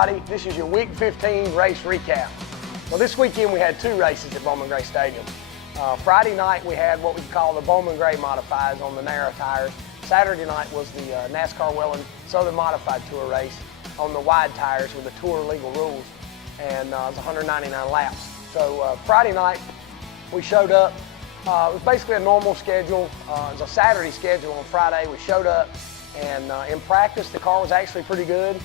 everybody. This is your Week 15 race recap. Well, this weekend we had 2 races at Bowman Gray Stadium. Friday night we had what we call the Bowman Gray Modifieds on the narrow tires. Saturday night was the NASCAR Welland Southern Modified Tour race on the wide tires with the Tour legal rules, and it was 199 laps. So Friday night we showed up. It was basically a normal schedule. It was a Saturday schedule on Friday. We showed up, and in practice the car was actually pretty good.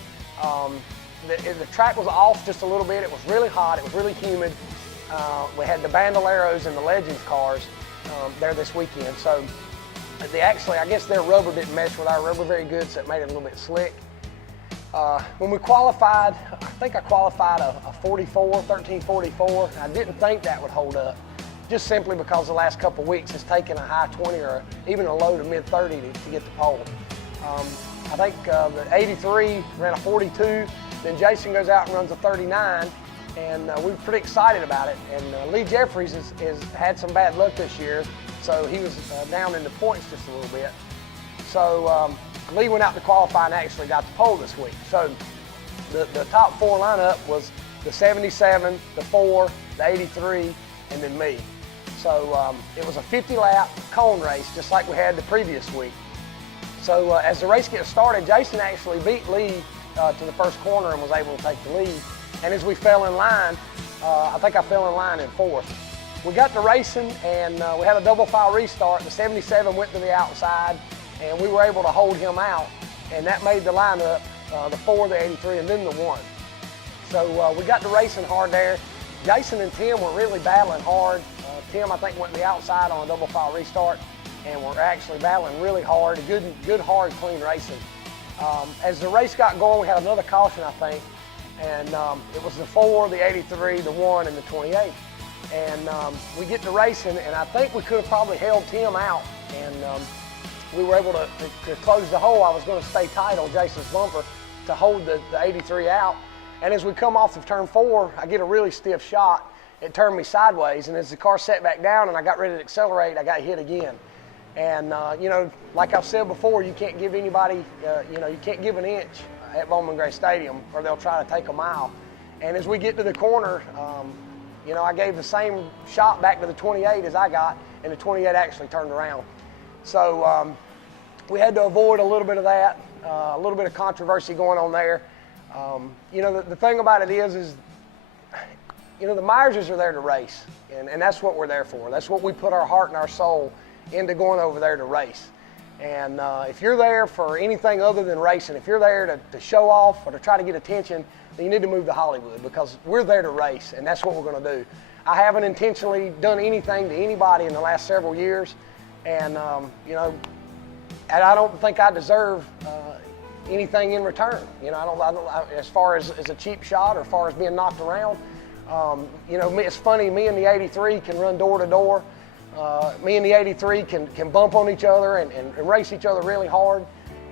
The track was off just a little bit. It was really hot. It was really humid. We had the Bandoleros and the Legends cars there this weekend. So I guess their rubber didn't mesh with our rubber very good, so it made it a little bit slick. When we qualified, I think I qualified a 1344. I didn't think that would hold up, just simply because the last couple of weeks it's taken a high 20 or even a low to mid 30 to get the pole. I think the 83 ran a 42, then Jason goes out and runs a 39, and we were pretty excited about it. And Lee Jeffries has had some bad luck this year, so he was down in the points just a little bit. So Lee went out to qualify and actually got the pole this week. So the top 4 lineup was the 77, the 4, the 83, and then me. So it was a 50-lap cone race, just like we had the previous week. So as the race gets started, Jason actually beat Lee to the first corner and was able to take the lead. And as we fell in line, I think I fell in line in 4th. We got to racing, and we had a double file restart. The 77 went to the outside, and we were able to hold him out, and that made the lineup the 4, the 83, and then the 1. So we got to racing hard there. Jason and Tim were really battling hard. Tim, I think, went to the outside on a double file restart, and we're actually battling really hard. Good, hard, clean racing. As the race got going, we had another caution, I think, and it was the 4, the 83, the 1, and the 28. And we get to racing, and I think we could have probably held Tim out, and we were able to close the hole. I was going to stay tight on Jason's bumper to hold the 83 out. And as we come off of turn 4, I get a really stiff shot. It turned me sideways, and as the car sat back down and I got ready to accelerate, I got hit again. And you know, like I've said before, you can't give anybody, you can't give an inch at Bowman Gray Stadium, or they'll try to take a mile. And as we get to the corner, I gave the same shot back to the 28 as I got, and the 28 actually turned around. So we had to avoid a little bit of that, a little bit of controversy going on there. The thing about it is the Myerses are there to race, and that's what we're there for. That's what we put our heart and our soul into, going over there to race. And if you're there for anything other than racing, if you're there to show off or to try to get attention, then you need to move to Hollywood, because we're there to race, and that's what we're going to do. I haven't intentionally done anything to anybody in the last several years, and and I don't think I deserve anything in return. As far as a cheap shot or as far as being knocked around. It's funny, me and the 83 can run door to door. Me and the 83 can bump on each other and race each other really hard,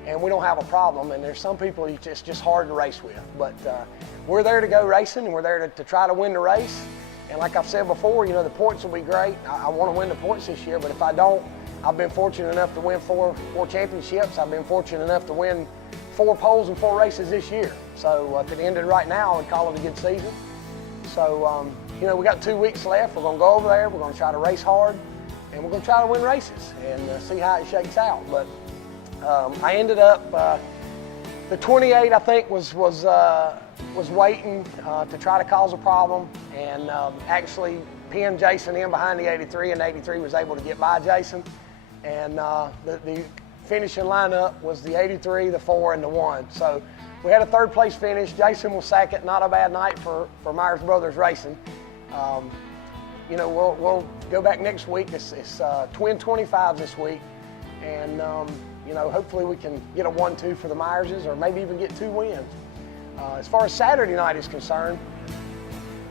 and we don't have a problem. And there's some people it's just hard to race with. But we're there to go racing, and we're there to try to win the race. And like I've said before, the points will be great. I want to win the points this year, but if I don't, I've been fortunate enough to win four championships. I've been fortunate enough to win 4 poles and 4 races this year. So if it ended right now, I would call it a good season. So, we got 2 weeks left. We're going to go over there. We're going to try to race hard, and we're going to try to win races and see how it shakes out. But I ended up, the 28, I think, was waiting to try to cause a problem, and actually pinned Jason in behind the 83, and the 83 was able to get by Jason. And the finishing lineup was the 83, the 4, and the 1. So we had a 3rd place finish. Jason was second. Not a bad night for Myers Brothers Racing. We'll go back next week. It's twin 25s this week, and hopefully we can get a 1-2 for the Myerses, or maybe even get 2 wins. As far as Saturday night is concerned,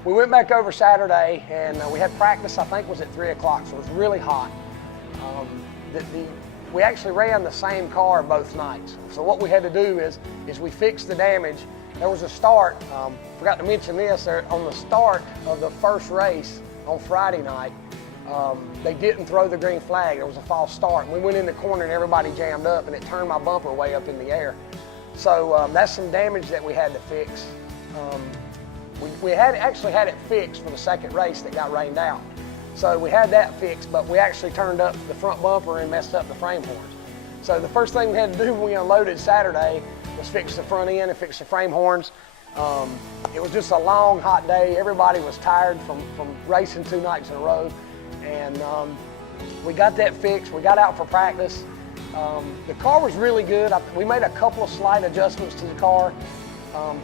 we went back over Saturday, and we had practice. I think was at 3 o'clock, so it was really hot. We actually ran the same car both nights. So what we had to do is we fixed the damage. There was a start, forgot to mention this, on the start of the first race on Friday night, they didn't throw the green flag. There was a false start. We went in the corner and everybody jammed up, and it turned my bumper way up in the air. So that's some damage that we had to fix. We had actually had it fixed for the second race that got rained out. So we had that fixed, but we actually turned up the front bumper and messed up the frame horns. So the first thing we had to do when we unloaded Saturday was fix the front end and fix the frame horns. It was just a long, hot day. Everybody was tired from racing 2 nights in a row. And we got that fixed. We got out for practice. The car was really good. We made a couple of slight adjustments to the car.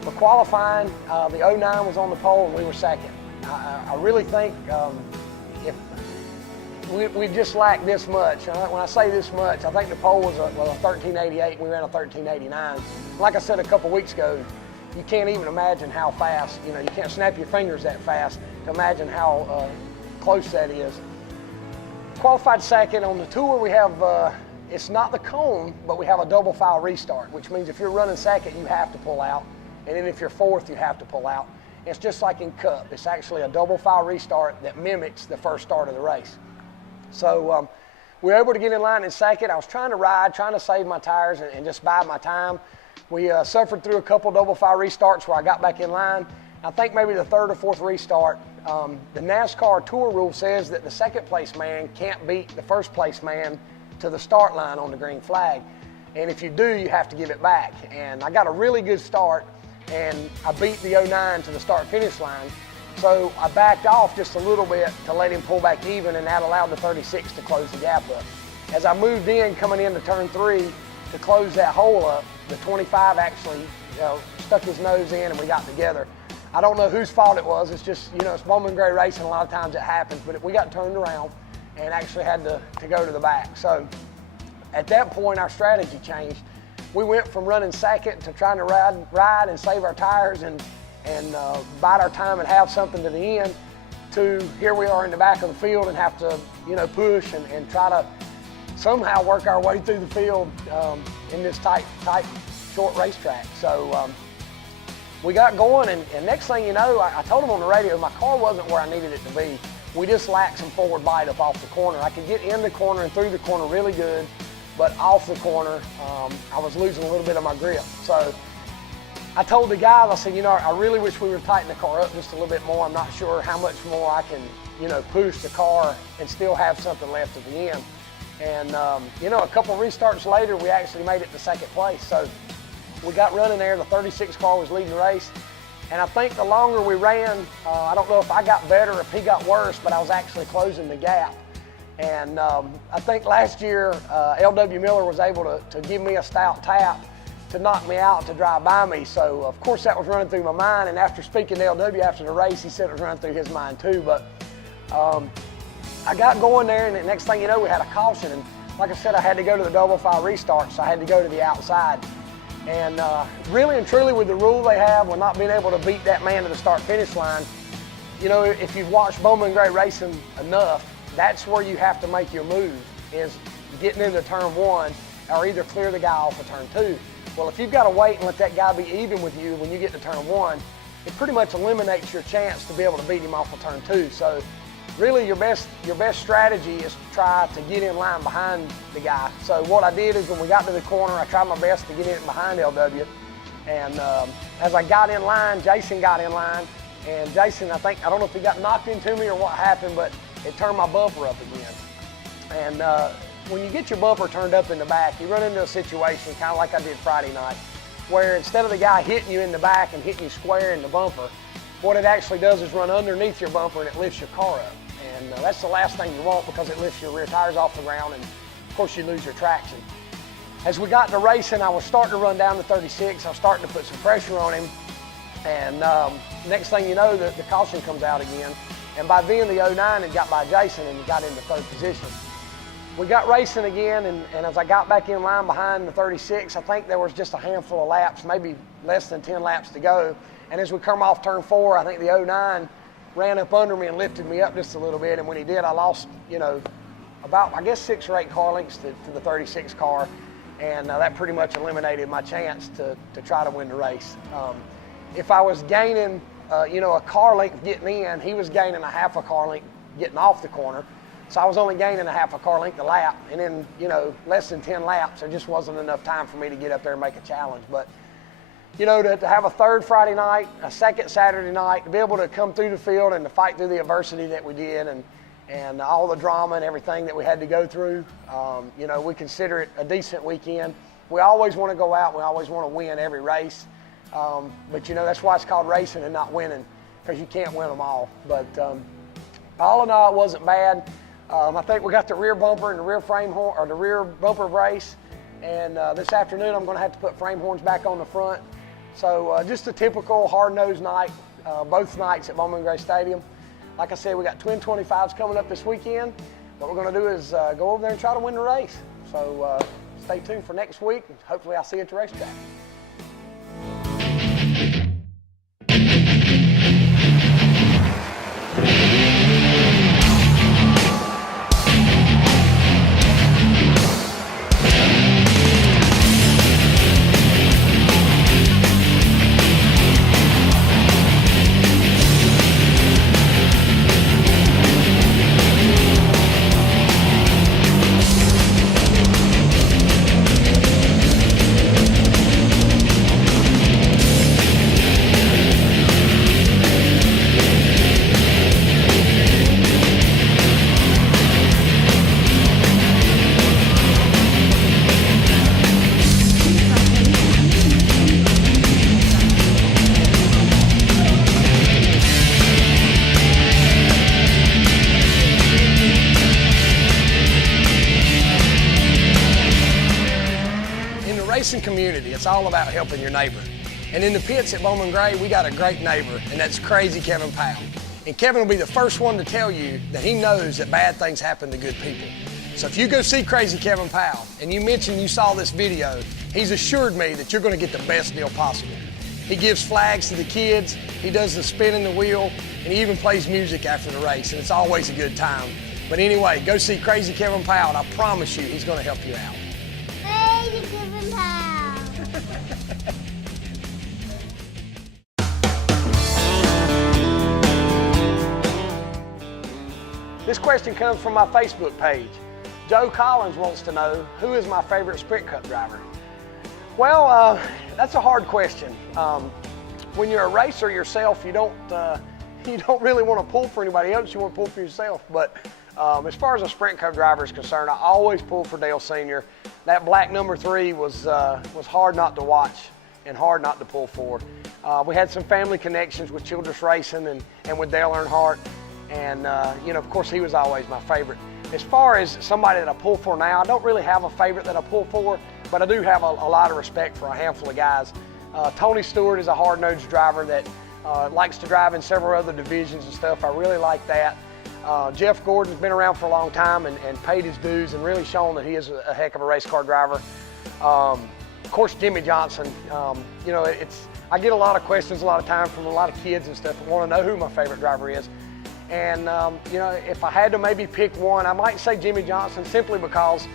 For qualifying, the 09 was on the pole and we were second. I really think if we just lacked this much. When I say this much, I think the pole was a 1388 and we ran a 1389. Like I said a couple weeks ago, you can't even imagine how fast, you can't snap your fingers that fast to imagine how close that is. Qualified second. On the tour we have, it's not the cone, but we have a double file restart, which means if you're running second, you have to pull out. And then if you're fourth, you have to pull out. It's just like in Cup. It's actually a double file restart that mimics the first start of the race. So we were able to get in line in second. I was trying to ride, trying to save my tires and just bide my time. We suffered through a couple double file restarts where I got back in line. I think maybe the third or fourth restart, the NASCAR Tour rule says that the second place man can't beat the first place man to the start line on the green flag. And if you do, you have to give it back. And I got a really good start, and I beat the 09 to the start-finish line. So I backed off just a little bit to let him pull back even, and that allowed the 36 to close the gap up. As I moved in, coming into turn 3 to close that hole up, the 25 actually stuck his nose in and we got together. I don't know whose fault it was. It's just, it's Bowman Gray racing. A lot of times it happens, but we got turned around and actually had to go to the back. So at that point, our strategy changed. We went from running second to trying to ride and save our tires and bide our time and have something to the end, to here we are in the back of the field and have to, push and try to somehow work our way through the field in this tight, short racetrack. So we got going, and next thing you know, I told him on the radio, my car wasn't where I needed it to be. We just lacked some forward bite up off the corner. I could get in the corner and through the corner really good, but off the corner, I was losing a little bit of my grip. So I told the guys, I said, I really wish we would tighten the car up just a little bit more. I'm not sure how much more I can, push the car and still have something left at the end. And, a couple of restarts later, we actually made it to second place. So we got running there. The 36 car was leading the race. And I think the longer we ran, I don't know if I got better or if he got worse, but I was actually closing the gap. And I think last year, L.W. Miller was able to give me a stout tap to knock me out, to drive by me. So, of course, that was running through my mind. And after speaking to L.W. after the race, he said it was running through his mind too. But I got going there, and the next thing you know, we had a caution. And like I said, I had to go to the double file restart, so I had to go to the outside. And really and truly, with the rule they have, with not being able to beat that man to the start-finish line, if you've watched Bowman Gray racing enough, that's where you have to make your move, is getting into turn 1 or either clear the guy off of turn 2. Well, if you've got to wait and let that guy be even with you when you get to turn 1, it pretty much eliminates your chance to be able to beat him off of turn 2. So really your best strategy is to try to get in line behind the guy. So what I did is when we got to the corner, I tried my best to get in behind LW. And as I got in line, Jason got in line. And Jason, I don't know if he got knocked into me or what happened, but it turned my bumper up again. And when you get your bumper turned up in the back, you run into a situation kind of like I did Friday night, where instead of the guy hitting you in the back and hitting you square in the bumper, what it actually does is run underneath your bumper and it lifts your car up. And that's the last thing you want, because it lifts your rear tires off the ground and of course you lose your traction. As we got to racing, I was starting to run down to 36. I was starting to put some pressure on him. And next thing you know, the caution comes out again. And by then the 09 had got by Jason and got into third position. We got racing again, and as I got back in line behind the 36, I think there was just a handful of laps, maybe less than 10 laps to go. And as we come off turn 4, I think the 09 ran up under me and lifted me up just a little bit. And when he did, I lost, about, I guess, 6 or 8 car lengths to the 36 car. And that pretty much eliminated my chance to try to win the race. If I was gaining, a car length getting in, he was gaining a half a car length getting off the corner. So I was only gaining a half a car length a lap. And in, less than 10 laps, there just wasn't enough time for me to get up there and make a challenge. But you know, to have a third Friday night, a second Saturday night, to be able to come through the field and to fight through the adversity that we did and all the drama and everything that we had to go through, you know, we consider it a decent weekend. We always want to go out. We always want to win every race. But, you know, that's why it's called racing and not winning, because you can't win them all. But all in all, it wasn't bad. I think we got the rear bumper and the rear frame horn, or the rear bumper brace. And this afternoon, I'm going to have to put frame horns back on the front. So just a typical hard-nosed night, both nights at Bowman Gray Stadium. Like I said, we got twin 25s coming up this weekend. What we're going to do is go over there and try to win the race. So stay tuned for next week. Hopefully I'll see you at the racetrack. Racing community, it's all about helping your neighbor. And in the pits at Bowman Gray, we got a great neighbor, and that's Crazy Kevin Powell. And Kevin will be the first one to tell you that he knows that bad things happen to good people. So if you go see Crazy Kevin Powell and you mention you saw this video, he's assured me that you're going to get the best deal possible. He gives flags to the kids, he does the spin in the wheel, and he even plays music after the race, and it's always a good time. But anyway, go see Crazy Kevin Powell, and I promise you he's going to help you out. Crazy Kevin Powell. This question comes from my Facebook page. Joe Collins wants to know, who is my favorite Sprint Cup driver? Well, that's a hard question. When you're a racer yourself, you don't really want to pull for anybody else. You want to pull for yourself. But as far as a Sprint Cup driver is concerned, I always pull for Dale Sr. That black number 3 was hard not to watch and hard not to pull for. We had some family connections with Childress Racing and with Dale Earnhardt. And, you know, of course, he was always my favorite. As far as somebody that I pull for now, I don't really have a favorite that I pull for, but I do have a lot of respect for a handful of guys. Tony Stewart is a hard-nosed driver that likes to drive in several other divisions and stuff. I really like that. Jeff Gordon's been around for a long time and paid his dues and really shown that he is a heck of a race car driver. Of course, Jimmy Johnson, you know, I get a lot of questions a lot of times from a lot of kids and stuff that want to know who my favorite driver is. And, you know, if I had to maybe pick one, I might say Jimmy Johnson, simply because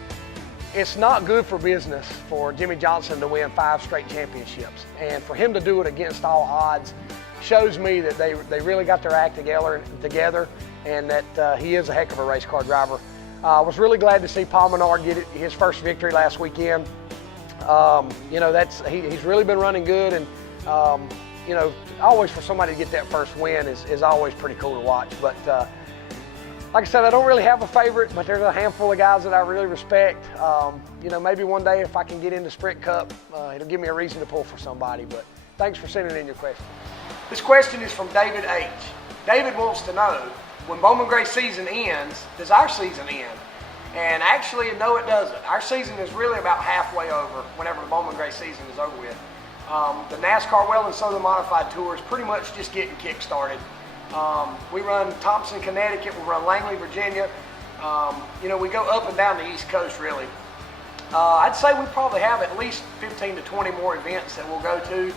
it's not good for business for Jimmy Johnson to win 5 straight championships. And for him to do it against all odds shows me that they really got their act together and that he is a heck of a race car driver. I was really glad to see Paul Menard get his first victory last weekend. You know, he's really been running good, and you know, always for somebody to get that first win is always pretty cool to watch. But like I said, I don't really have a favorite, but there's a handful of guys that I really respect. You know, maybe one day if I can get into Sprint Cup, it'll give me a reason to pull for somebody. But thanks for sending in your question. This question is from David H. David wants to know, when Bowman Gray season ends, does our season end? And actually, no, it doesn't. Our season is really about halfway over whenever the Bowman Gray season is over with. The NASCAR Well and Southern Modified Tour is pretty much just getting kick-started. We run Thompson, Connecticut. We run Langley, Virginia. You know, we go up and down the East Coast, really. I'd say we probably have at least 15 to 20 more events that we'll go to.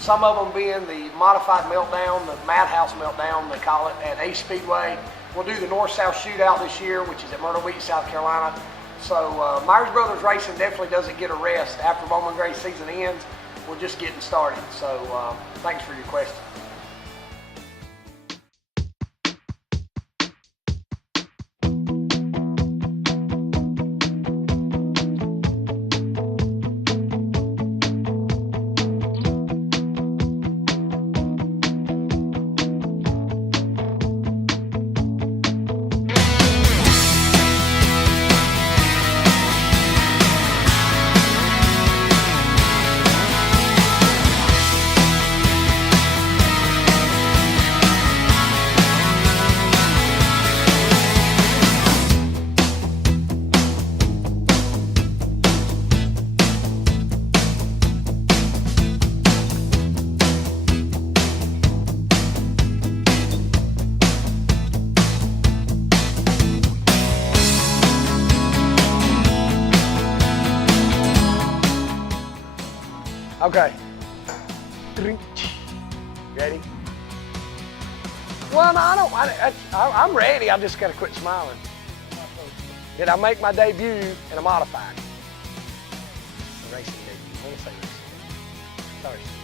Some of them being the Modified Meltdown, the Madhouse Meltdown, they call it, at Ace Speedway. We'll do the North-South Shootout this year, which is at Myrtle Beach, South Carolina. So Myers Brothers Racing definitely doesn't get a rest after Bowman Gray season ends. We're just getting started. So thanks for your question. Okay. Ready? Well, no, I'm ready. I've just got to quit smiling. Did I make my debut in a modified? A racing debut. I want to say racing. Sorry.